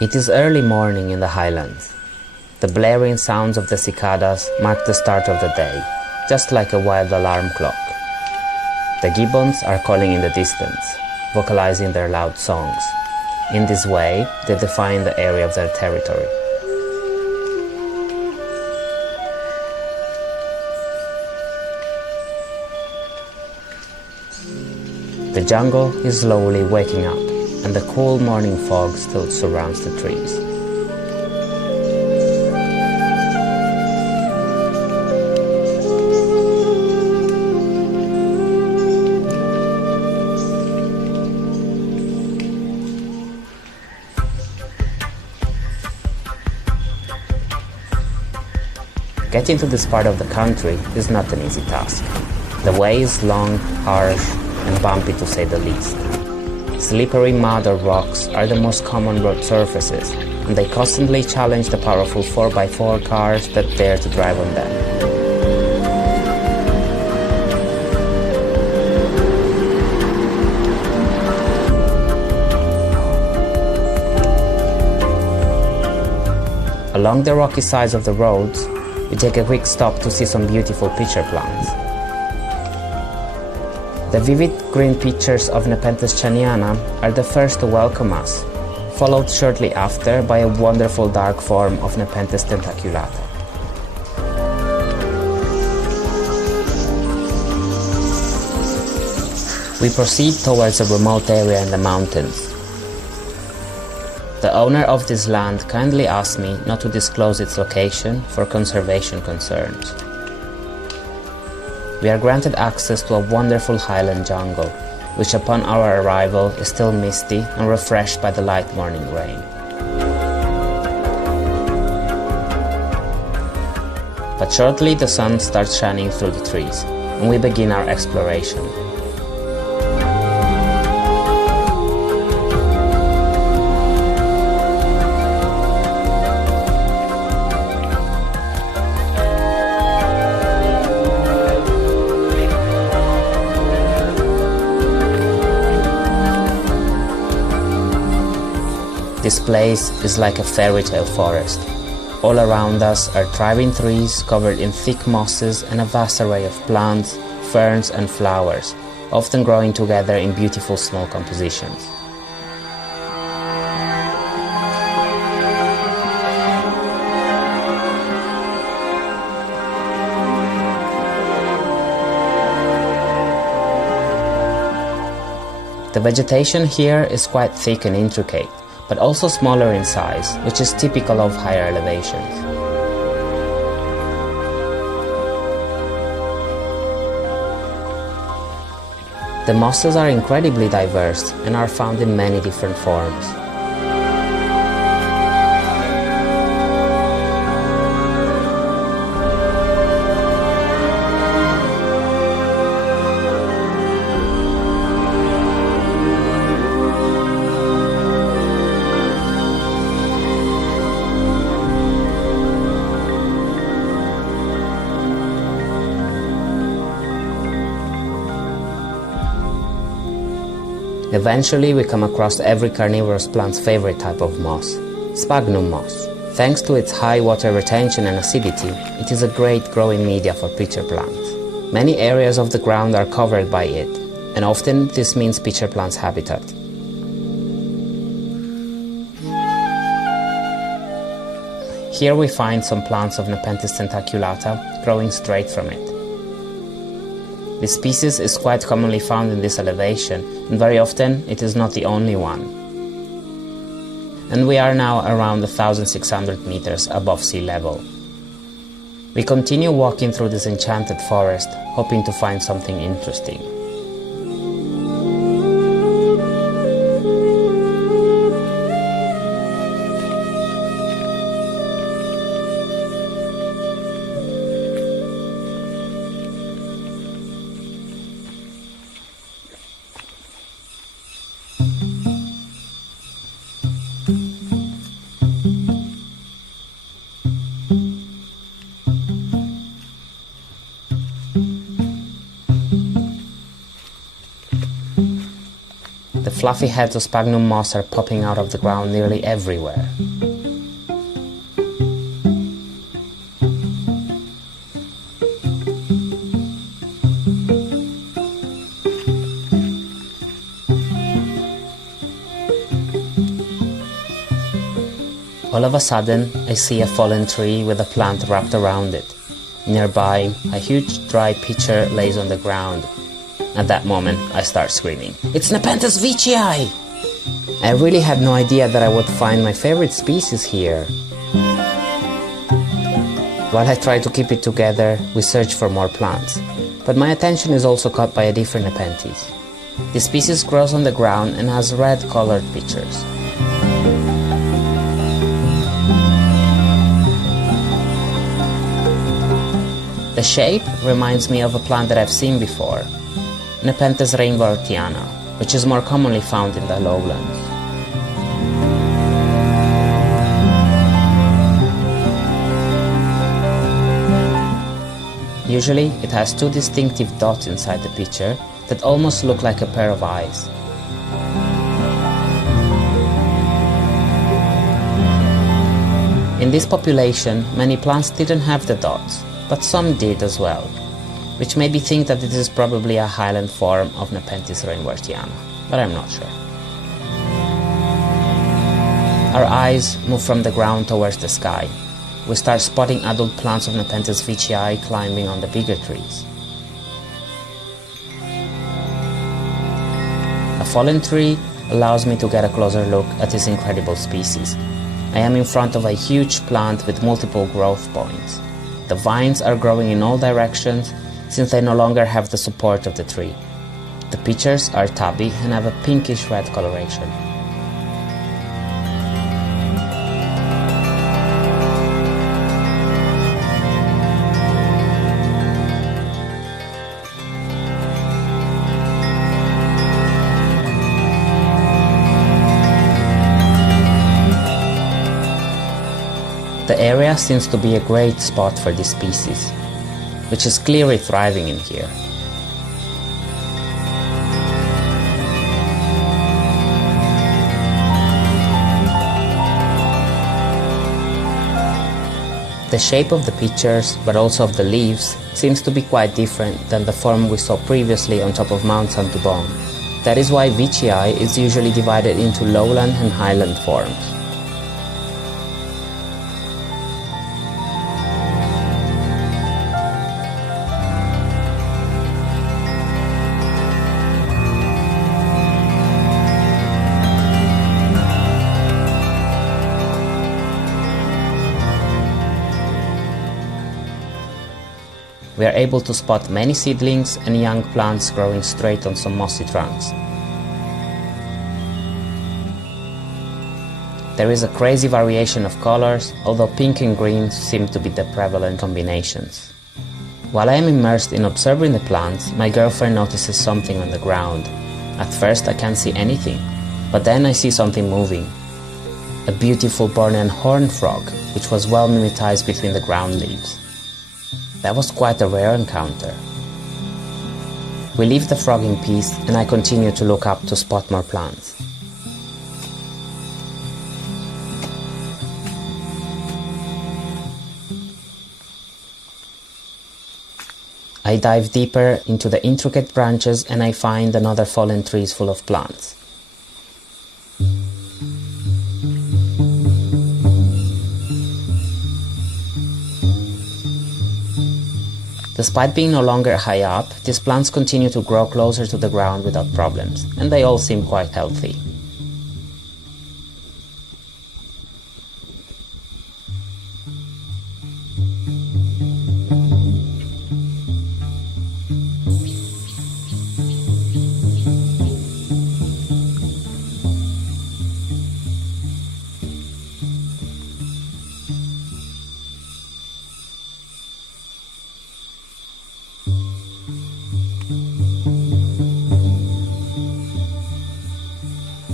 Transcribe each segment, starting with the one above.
It is early morning in the highlands. The blaring sounds of the cicadas mark the start of the day, just like a wild alarm clock. The gibbons are calling in the distance, vocalizing their loud songs. In this way, they define the area of their territory. The jungle is slowly waking up, and the cool morning fog still surrounds the trees. Getting to this part of the country is not an easy task. The way is long, harsh, and bumpy to say the least. Slippery mud or rocks are the most common road surfaces, and they constantly challenge the powerful 4x4 cars that dare to drive on them. Along the rocky sides of the roads, we take a quick stop to see some beautiful pitcher plants. The vivid green pitchers of Nepenthes chaniana are the first to welcome us, followed shortly after by a wonderful dark form of Nepenthes tentaculata. We proceed towards a remote area in the mountains. The owner of this land kindly asked me not to disclose its location for conservation concerns. We are granted access to a wonderful highland jungle, which upon our arrival is still misty and refreshed by the light morning rain. But shortly the sun starts shining through the trees, and we begin our exploration. This place is like a fairy tale forest. All around us are thriving trees covered in thick mosses and a vast array of plants, ferns and flowers, often growing together in beautiful small compositions. The vegetation here is quite thick and intricate, but also smaller in size, which is typical of higher elevations. The mosses are incredibly diverse and are found in many different forms. Eventually, we come across every carnivorous plant's favorite type of moss, sphagnum moss. Thanks to its high water retention and acidity, it is a great growing media for pitcher plants. Many areas of the ground are covered by it, and often this means pitcher plant's habitat. Here we find some plants of Nepenthes tentaculata growing straight from it. This species is quite commonly found in this elevation, and very often it is not the only one. And we are now around 1,600 meters above sea level. We continue walking through this enchanted forest, hoping to find something interesting. fluffy heads of sphagnum moss are popping out of the ground nearly everywhere. All of a sudden, I see a fallen tree with a plant wrapped around it. Nearby, a huge dry pitcher lays on the ground. At that moment, I start screaming, "It's Nepenthes veitchii!" I really had no idea that I would find my favorite species here. While I try to keep it together, we search for more plants. But my attention is also caught by a different Nepenthes. This species grows on the ground and has red-colored pitchers. The shape reminds me of a plant that I've seen before, Nepenthes rainbowartiana, which is more commonly found in the lowlands. Usually, it has two distinctive dots inside the pitcher that almost look like a pair of eyes. In this population, many plants didn't have the dots, but some did as well, which made me think that it is probably a highland form of Nepenthes rainbowartiana, but I'm not sure. Our eyes move from the ground towards the sky. We start spotting adult plants of Nepenthes veitchii climbing on the bigger trees. A fallen tree allows me to get a closer look at this incredible species. I am in front of a huge plant with multiple growth points. The vines are growing in all directions since they no longer have the support of the tree. The pitchers are tubby and have a pinkish red coloration. The area seems to be a great spot for this species, which is clearly thriving in here. The shape of the pitchers, but also of the leaves, seems to be quite different than the form we saw previously on top of Mount Santubong. That is why veitchii is usually divided into lowland and highland forms. We are able to spot many seedlings and young plants growing straight on some mossy trunks. There is a crazy variation of colors, although pink and green seem to be the prevalent combinations. While I am immersed in observing the plants, my girlfriend notices something on the ground. At first I can't see anything, but then I see something moving. A beautiful Bornean horned frog, which was well mimetized between the ground leaves. That was quite a rare encounter. We leave the frog in peace and I continue to look up to spot more plants. I dive deeper into the intricate branches and I find another fallen trees full of plants. Despite being no longer high up, these plants continue to grow closer to the ground without problems, and they all seem quite healthy.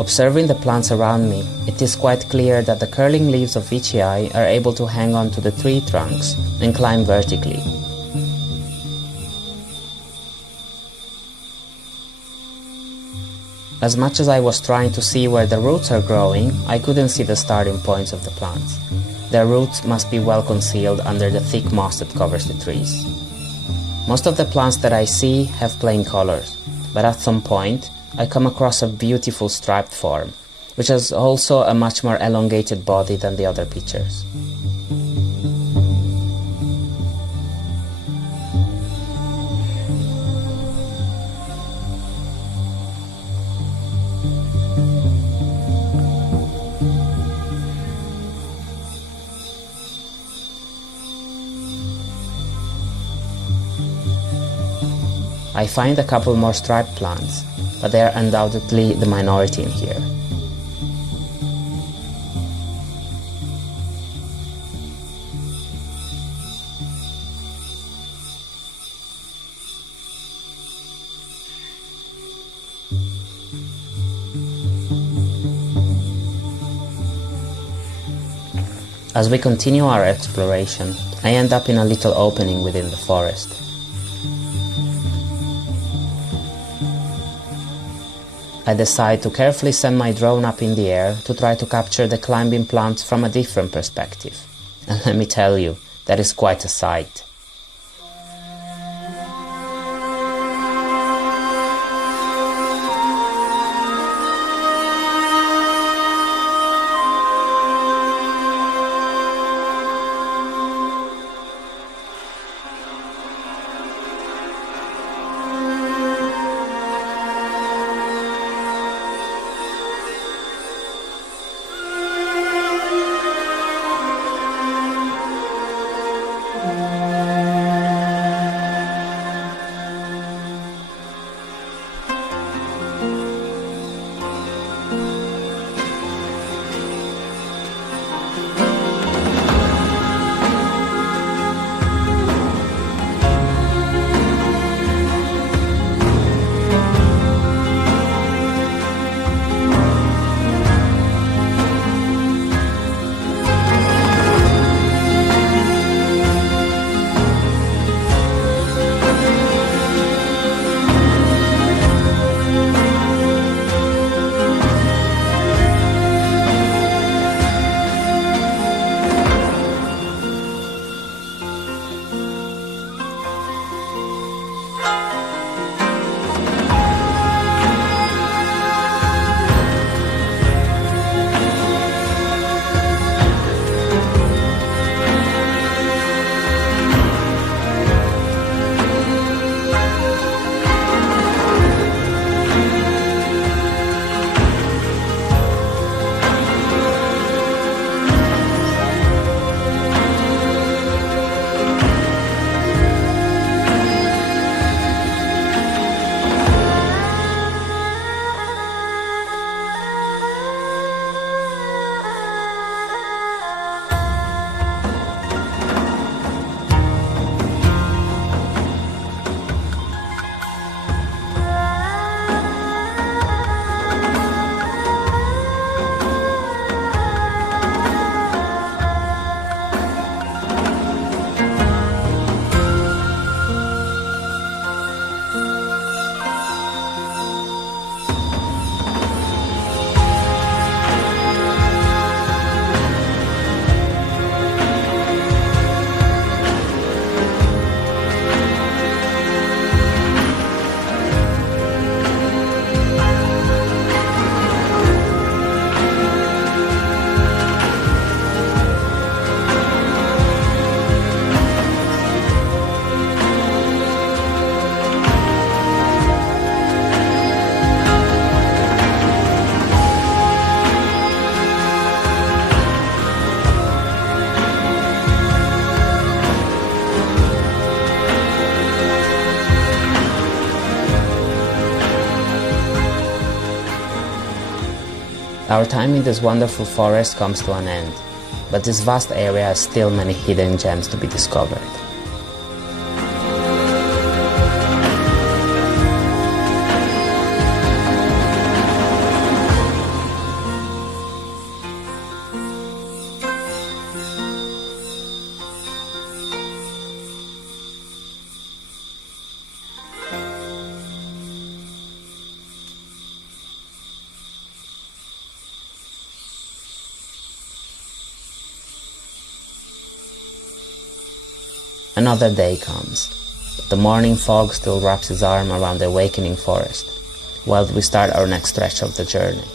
Observing the plants around me, it is quite clear that the curling leaves of veitchii are able to hang on to the tree trunks and climb vertically. As much as I was trying to see where the roots are growing, I couldn't see the starting points of the plants. Their roots must be well concealed under the thick moss that covers the trees. Most of the plants that I see have plain colors, but at some point I come across a beautiful striped form, which has also a much more elongated body than the other pictures. I find a couple more striped plants, but they are undoubtedly the minority in here. As we continue our exploration, I end up in a little opening within the forest. I decide to carefully send my drone up in the air to try to capture the climbing plants from a different perspective. And let me tell you, that is quite a sight. Our time in this wonderful forest comes to an end, but this vast area has still many hidden gems to be discovered. Another day comes. The morning fog still wraps its arm around the awakening forest, while we start our next stretch of the journey.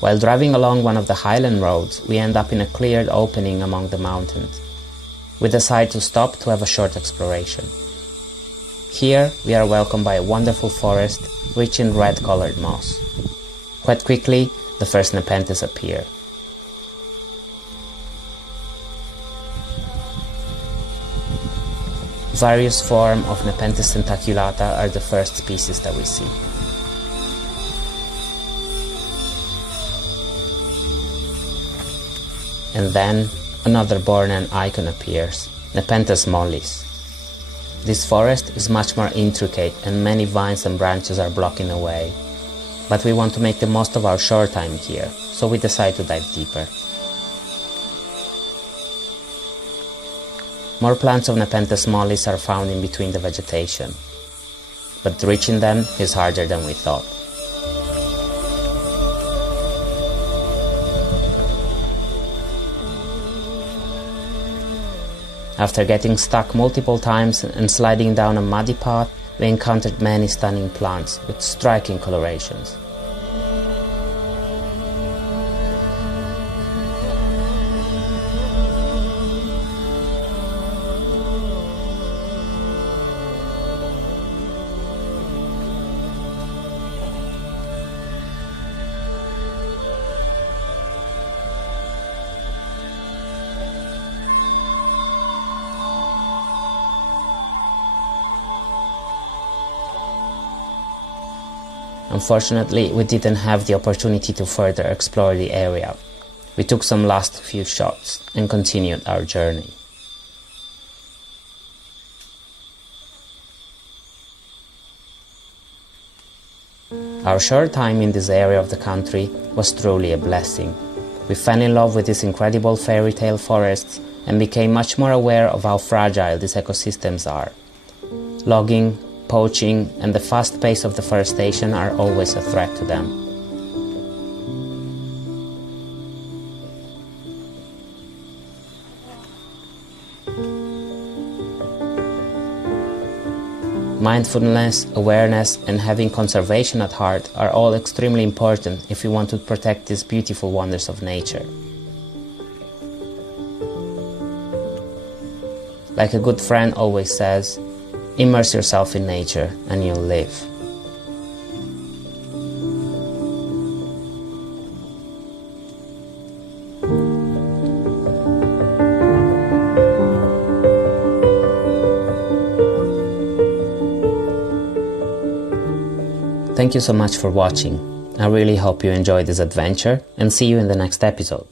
While driving along one of the highland roads, we end up in a cleared opening among the mountains. We decide to stop to have a short exploration. Here, we are welcomed by a wonderful forest rich in red-colored moss. Quite quickly, the first nepenthes appear. Various forms of Nepenthes tentaculata are the first species that we see. And then another Bornean icon appears, Nepenthes mollis. This forest is much more intricate and many vines and branches are blocking the way. But we want to make the most of our short time here, so we decide to dive deeper. More plants of Nepenthes mollis are found in between the vegetation, but reaching them is harder than we thought. After getting stuck multiple times and sliding down a muddy path, we encountered many stunning plants with striking colorations. Unfortunately, we didn't have the opportunity to further explore the area. We took some last few shots and continued our journey. Our short time in this area of the country was truly a blessing. We fell in love with these incredible fairy tale forests and became much more aware of how fragile these ecosystems are. Logging, poaching, and the fast pace of deforestation are always a threat to them. Mindfulness, awareness, and having conservation at heart are all extremely important if we want to protect these beautiful wonders of nature. Like a good friend always says, immerse yourself in nature and you'll live. Thank you so much for watching. I really hope you enjoyed this adventure and see you in the next episode.